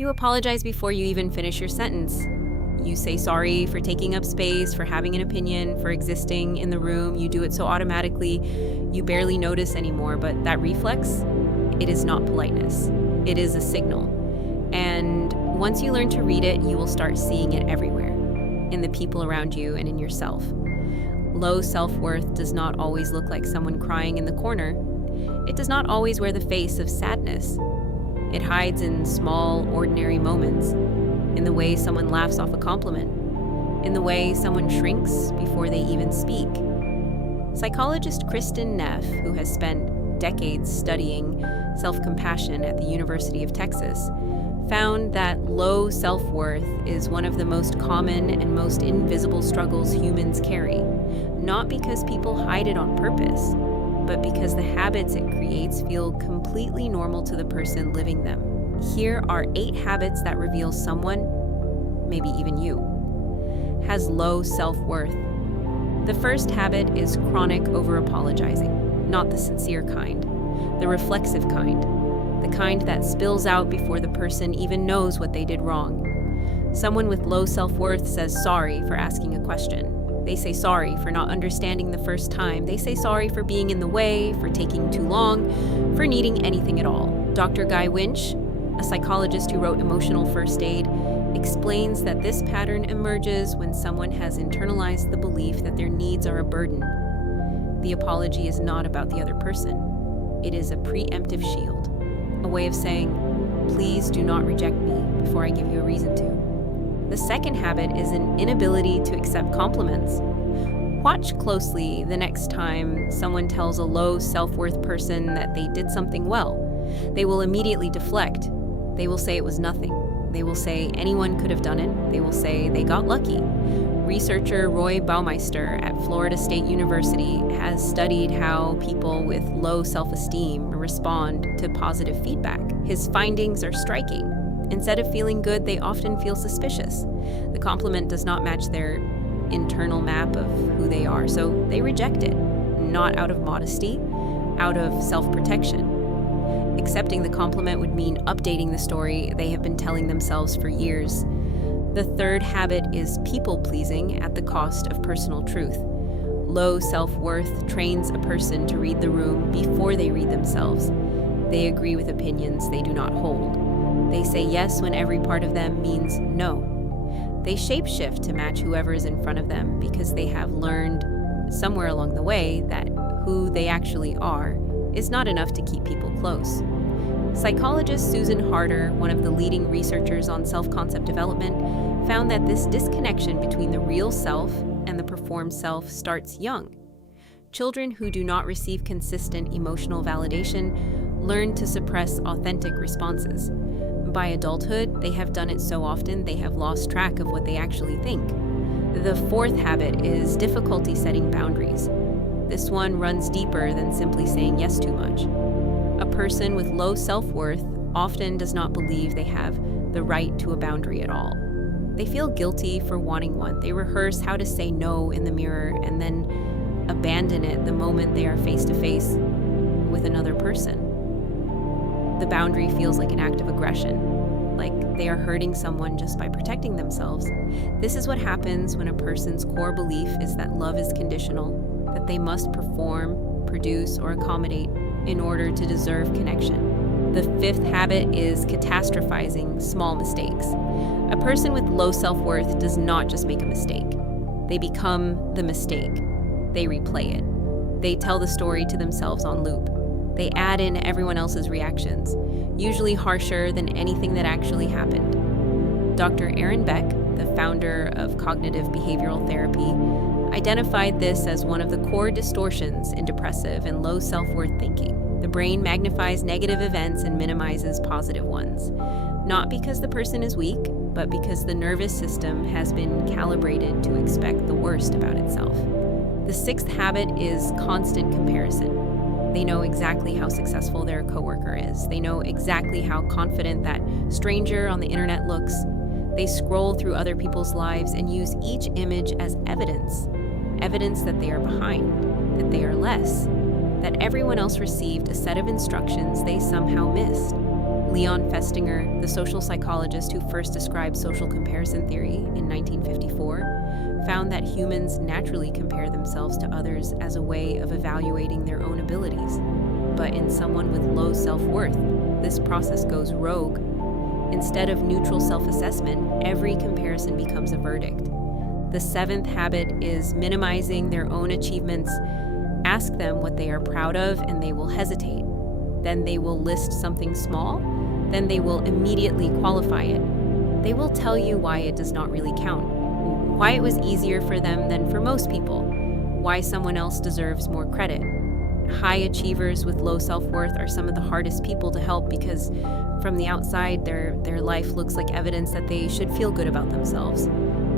You apologize before you even finish your sentence. You say sorry for taking up space, for having an opinion, for existing in the room. You do it so automatically, you barely notice anymore. But that reflex, it is not politeness. It is a signal. And once you learn to read it, you will start seeing it everywhere, in the people around you and in yourself. Low self-worth does not always look like someone crying in the corner. It does not always wear the face of sadness. It hides in small, ordinary moments, in the way someone laughs off a compliment, in the way someone shrinks before they even speak. Psychologist Kristen Neff, who has spent decades studying self-compassion at the University of Texas, found that low self-worth is one of the most common and most invisible struggles humans carry, not because people hide it on purpose, but because the habits it creates feel completely normal to the person living them. Here are 8 habits that reveal someone, maybe even you, has low self-worth. The first habit is chronic over-apologizing, not the sincere kind, the reflexive kind, the kind that spills out before the person even knows what they did wrong. Someone with low self-worth says sorry for asking a question. They say sorry for not understanding the first time. They say sorry for being in the way, for taking too long, for needing anything at all. Dr. Guy Winch, a psychologist who wrote Emotional First Aid, explains that this pattern emerges when someone has internalized the belief that their needs are a burden. The apology is not about the other person. It is a preemptive shield, a way of saying, please do not reject me before I give you a reason to. The second habit is an inability to accept compliments. Watch closely the next time someone tells a low self-worth person that they did something well. They will immediately deflect. They will say it was nothing. They will say anyone could have done it. They will say they got lucky. Researcher Roy Baumeister at Florida State University has studied how people with low self-esteem respond to positive feedback. His findings are striking. Instead of feeling good, they often feel suspicious. The compliment does not match their internal map of who they are, so they reject it, not out of modesty, out of self-protection. Accepting the compliment would mean updating the story they have been telling themselves for years. The third habit is people-pleasing at the cost of personal truth. Low self-worth trains a person to read the room before they read themselves. They agree with opinions they do not hold. They say yes when every part of them means no. They shapeshift to match whoever is in front of them because they have learned somewhere along the way that who they actually are is not enough to keep people close. Psychologist Susan Harder, one of the leading researchers on self-concept development, found that this disconnection between the real self and the performed self starts young. Children who do not receive consistent emotional validation learn to suppress authentic responses. By adulthood, they have done it so often they have lost track of what they actually think. The fourth habit is difficulty setting boundaries. This one runs deeper than simply saying yes too much. A person with low self-worth often does not believe they have the right to a boundary at all. They feel guilty for wanting one. They rehearse how to say no in the mirror and then abandon it the moment they are face to face with another person. The boundary feels like an act of aggression, like they are hurting someone just by protecting themselves. This is what happens when a person's core belief is that love is conditional, that they must perform, produce, or accommodate in order to deserve connection. The fifth habit is catastrophizing small mistakes. A person with low self-worth does not just make a mistake. They become the mistake. They replay it. They tell the story to themselves on loop. They add in everyone else's reactions, usually harsher than anything that actually happened. Dr. Aaron Beck, the founder of cognitive behavioral therapy, identified this as one of the core distortions in depressive and low self-worth thinking. The brain magnifies negative events and minimizes positive ones, not because the person is weak, but because the nervous system has been calibrated to expect the worst about itself. The sixth habit is constant comparison. They know exactly how successful their coworker is. They know exactly how confident that stranger on the internet looks. They scroll through other people's lives and use each image as evidence that they are behind, that they are less, that everyone else received a set of instructions they somehow missed. Leon Festinger, the social psychologist who first described social comparison theory in 1954, found that humans naturally compare themselves to others as a way of evaluating their own abilities. But in someone with low self-worth, this process goes rogue. Instead of neutral self-assessment, every comparison becomes a verdict. The seventh habit is minimizing their own achievements. Ask them what they are proud of, and they will hesitate. Then they will list something small. Then they will immediately qualify it. They will tell you why it does not really count, why it was easier for them than for most people, why someone else deserves more credit. High achievers with low self-worth are some of the hardest people to help because from the outside, their life looks like evidence that they should feel good about themselves.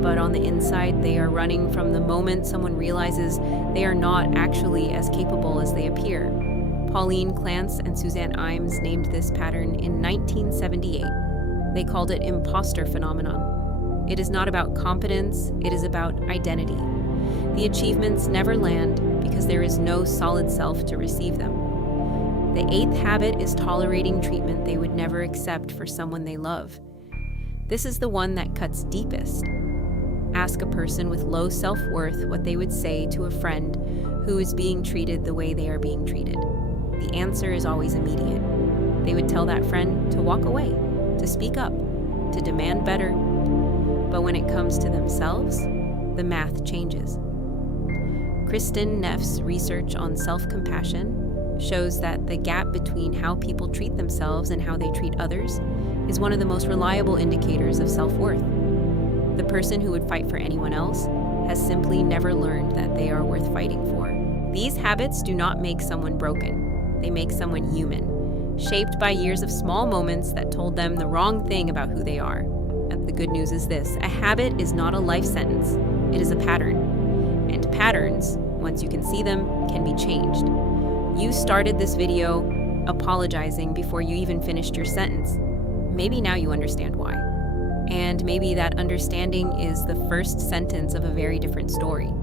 But on the inside, they are running from the moment someone realizes they are not actually as capable as they appear. Pauline Clance and Suzanne Imes named this pattern in 1978. They called it imposter phenomenon. It is not about competence, it is about identity. The achievements never land because there is no solid self to receive them. The eighth habit is tolerating treatment they would never accept for someone they love. This is the one that cuts deepest. Ask a person with low self-worth what they would say to a friend who is being treated the way they are being treated. The answer is always immediate. They would tell that friend to walk away, to speak up, to demand better. But when it comes to themselves, the math changes. Kristin Neff's research on self-compassion shows that the gap between how people treat themselves and how they treat others is one of the most reliable indicators of self-worth. The person who would fight for anyone else has simply never learned that they are worth fighting for. These habits do not make someone broken. They make someone human, shaped by years of small moments that told them the wrong thing about who they are. And the good news is this: a habit is not a life sentence. It is a pattern. And patterns, once you can see them, can be changed. You started this video apologizing before you even finished your sentence. Maybe now you understand why. And maybe that understanding is the first sentence of a very different story.